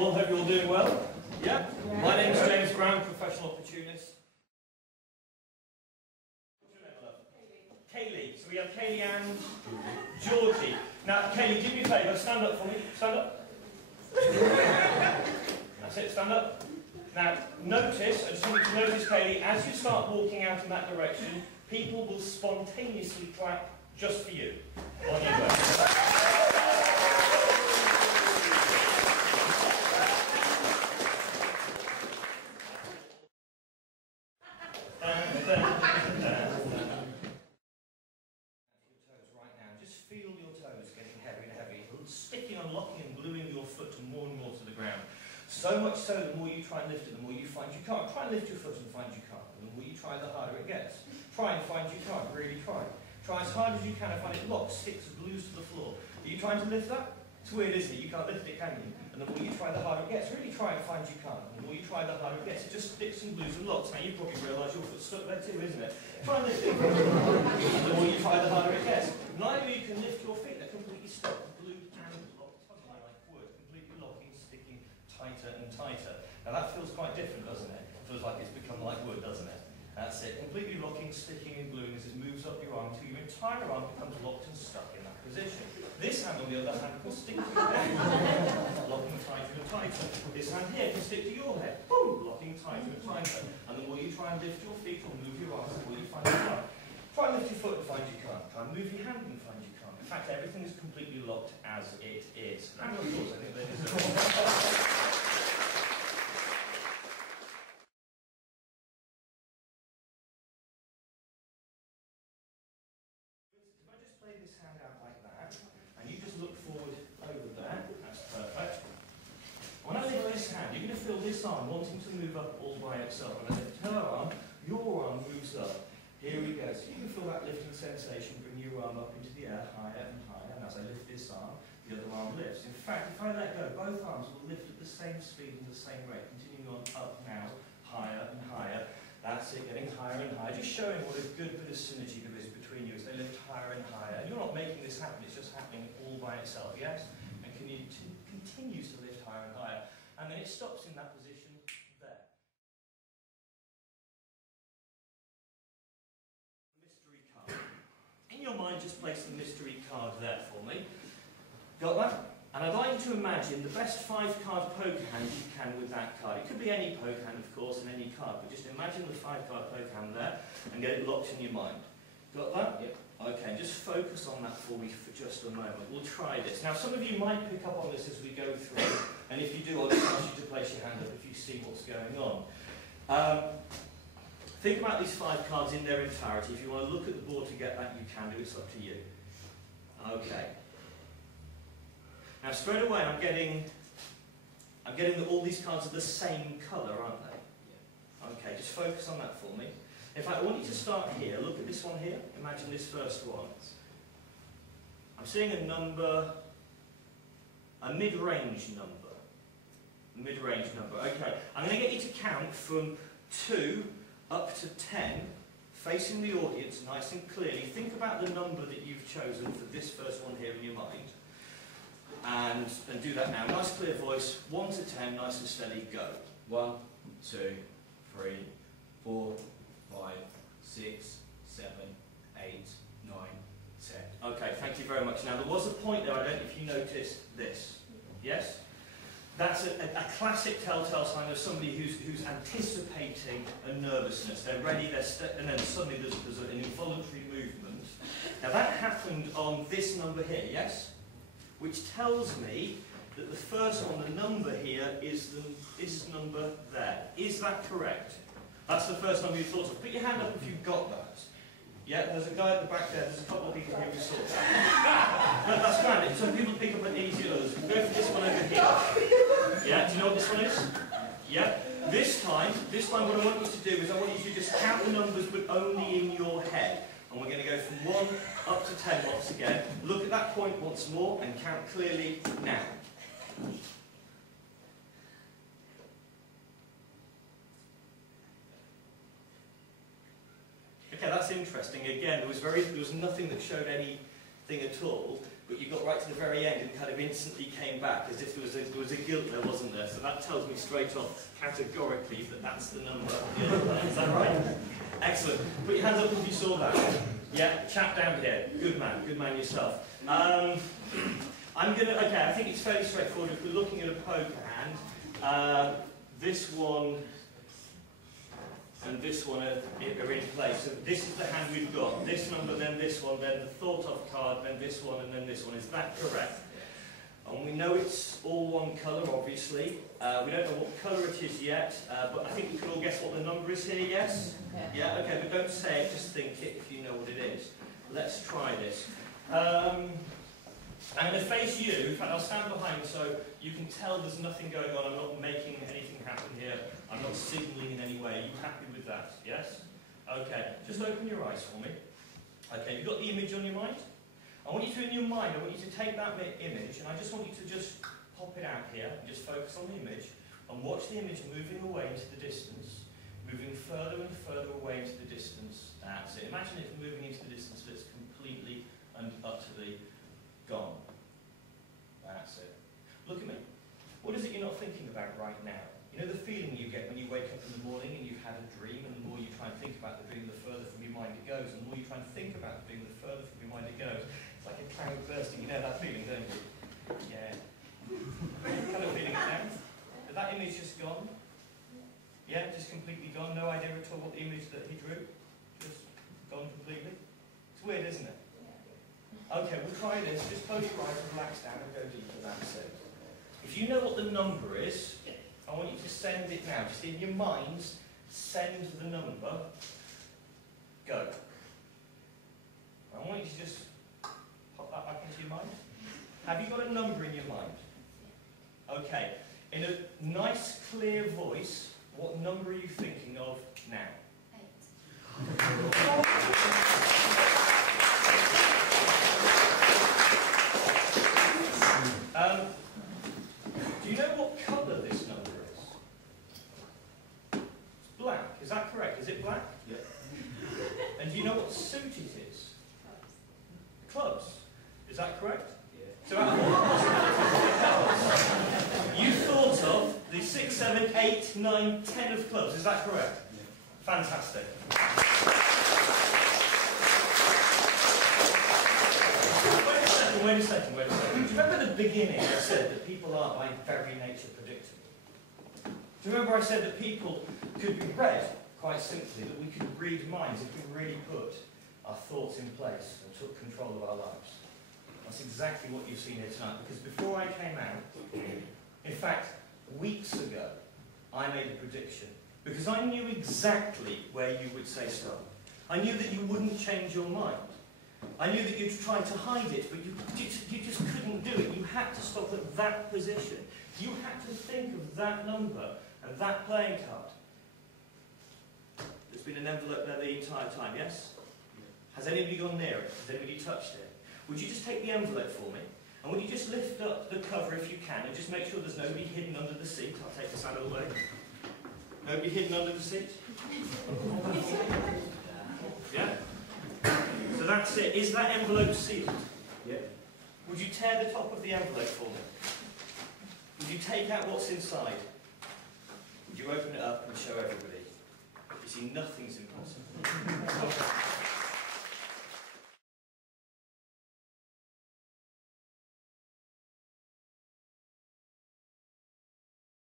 I hope you're all doing well. Yeah? My name's James Brown, professional opportunist. What's your name, love? Kaylee. So we have Kaylee and Georgie. Now, Kaylee, do me a favour, stand up for me. Stand up. That's it, stand up. Now, notice, I just want you to notice, Kaylee, as you start walking out in that direction, people will spontaneously clap just for you. On your way. Feel your toes getting heavier and heavier, sticking, unlocking and gluing your foot more and more to the ground. So much so, the more you try and lift it, the more you find you can't. Try and lift your foot and find you can't. The more you try, the harder it gets. Try and find you can't. Really try. Try as hard as you can and find it locks, sticks, glues to the floor. Are you trying to lift that? It's weird, isn't it? You can't lift it, can you? And the more you try, the harder it gets. Really try and find you can't. And the more you try, the harder it gets. It just sticks and glues and locks. Now you probably realise your foot's stuck there too, isn't it? Try and lift it. And the more you try, the harder it gets. Neither of you can lift your feet. They're completely stuck, glued and locked, like wood. Completely locking, sticking tighter and tighter. Now that feels quite different, doesn't it? It feels like it's become like wood, doesn't it? That's it. Completely locking, sticking and gluing as it moves up your arm until your entire arm becomes locked and stuck in that position. This hand, on the other hand, can stick to your head, locking tighter and tighter. This hand here can stick to your head, boom, locking tighter and tighter. And the more you try and lift your feet or move your arms, the more you find you can't. Try and lift your foot and find you can't. Try and move your hand and find you can't. In fact, everything is completely locked as it is. And of course, I think that is If I just play this hand out like that, and you just look forward over there, that's perfect. When I lift this hand, you're going to feel this arm wanting to move up all by itself. When I lift her arm, your arm moves up. Here we go. So you can feel that lifting sensation, bring your arm up into the air, higher and higher. And as I lift this arm, the other arm lifts. In fact, if I let go, both arms will lift at the same speed and the same rate, continuing on up now, higher and higher. That's it, getting higher and higher. Just showing what a good bit of synergy there is between you as they lift higher and higher. And you're not making this happen, it's just happening all by itself, yes? And continues to lift higher and higher. And then it stops in that position there. Mystery card. In your mind, just place the mystery card there for me. Got that? And I'd like you to imagine the best 5-card poker hand you can with that card. It could be any poker hand, of course, and any card, but just imagine the 5-card poker hand there and get it locked in your mind. Got that? Yep. Okay, just focus on that for me for just a moment. We'll try this. Now, some of you might pick up on this as we go through, and if you do, I'll just ask you to place your hand up if you see what's going on. Think about these 5 cards in their entirety. If you want to look at the board to get that, you can do. It's up to you. Okay. Now straight away I'm getting that all these cards are the same colour, aren't they? Yeah. Okay, just focus on that for me. In fact, I want you to start here. Look at this one here. Imagine this first one. I'm seeing a number, a mid-range number. Mid-range number. Okay, I'm going to get you to count from 2 up to 10, facing the audience nice and clearly. Think about the number that you've chosen for this first one here in your mind. And do that now. Nice clear voice. 1 to 10, nice and steady, go. 1, 2, 3, 4, 5, 6, 7, 8, 9, 10. Okay, thank you very much. Now there was a point there, I don't know if you noticed this. Yes? That's a classic telltale sign of somebody who's anticipating a nervousness. They're ready, and then suddenly there's an involuntary movement. Now that happened on this number here, yes? Which tells me that the first one, the number here, is this number there. Is that correct? That's the first number you thought of. Put your hand up if you've got that. Yeah, there's a guy at the back there, there's a couple of people here who saw that. No, that's grand. Some people pick up an easier others. We'll go for this one over here. Yeah, do you know what this one is? Yeah? This time what I want you to do is I want you to just count the numbers but only in your head. And we're going to go from 1 up to 10 once again. Look at that point once more and count clearly now. Okay, that's interesting. Again, there was nothing that showed anything at all. but you got right to the very end and kind of instantly came back as if there was a guilt there, wasn't there? So that tells me straight off, categorically, that that's the number. Is that right? Excellent. Put your hands up if you saw that. Yeah, chap down here. Good man yourself. Okay, I think it's fairly straightforward. If we're looking at a poker hand, this one and this one are in place. So this is the hand we've got. This number, then this one, then the thought of card, then this one, and then this one. Is that correct? And we know it's all one colour, obviously. We don't know what colour it is yet, but I think we can all guess what the number is here, yes? Okay. Yeah, okay, but don't say it, just think it if you know what it is. Let's try this. I'm going to face you. In fact, I'll stand behind so you can tell there's nothing going on. I'm not making anything happen here. I'm not signalling in any way. Are you happy with that? Yes? Okay, just open your eyes for me. Okay, you've got the image on your mind? I want you to, in your mind, I want you to take that image, and I just want you to just pop it out here, and just focus on the image, and watch the image moving away into the distance, moving further and further away into the distance. That's it. Imagine it moving into the distance that's completely and utterly gone. That's it. Look at me. What is it you're not thinking about right now? You know the feeling you get when you wake up in the morning and you've had a dream, and the more you try and think about the dream, the further from your mind it goes, and the more you try and think about the dream, the further from your mind it goes. It's like a cloud bursting. You know that feeling, don't you? Yeah. Kind of feeling it now. Is that image just gone? Yeah, just completely gone. No idea at all what the image that he drew. Just gone completely. It's weird, isn't it? Okay, we'll try this. Just close your eyes, relax down, and go deeper. That's it. If you know what the number is, I want you to send it now. Just in your minds, send the number. Go. I want you to just pop that back into your mind. Have you got a number in your mind? Okay. In a nice, clear voice, what number are you thinking of now? 8. Do you know what colour this number is? It's black. Is that correct? Is it black? Yeah. And do you know what suit it is? Clubs. Is that correct? Yeah. So you thought of the 6, 7, 8, 9, 10 of clubs. Is that correct? Yeah. Fantastic. Wait a second. Do you remember the beginning I said that people are by very nature predictable? Do you remember I said that people could be read, quite simply, that we could read minds if we really put our thoughts in place and took control of our lives? That's exactly what you've seen here tonight, because before I came out, in fact, weeks ago, I made a prediction, because I knew exactly where you would say stop. I knew that you wouldn't change your mind. I knew that you'd try to hide it, but you just couldn't do it. You had to stop at that position. You had to think of that number and that playing card. There's been an envelope there the entire time, yes? Has anybody gone near it? Has anybody touched it? Would you just take the envelope for me? And would you just lift up the cover if you can, and just make sure there's nobody hidden under the seat? I'll take this out of the way. Nobody hidden under the seat? Yeah? So that's it. Is that envelope sealed? Yeah. Would you tear the top of the envelope for me? Would you take out what's inside? Would you open it up and show everybody? You see, nothing's impossible.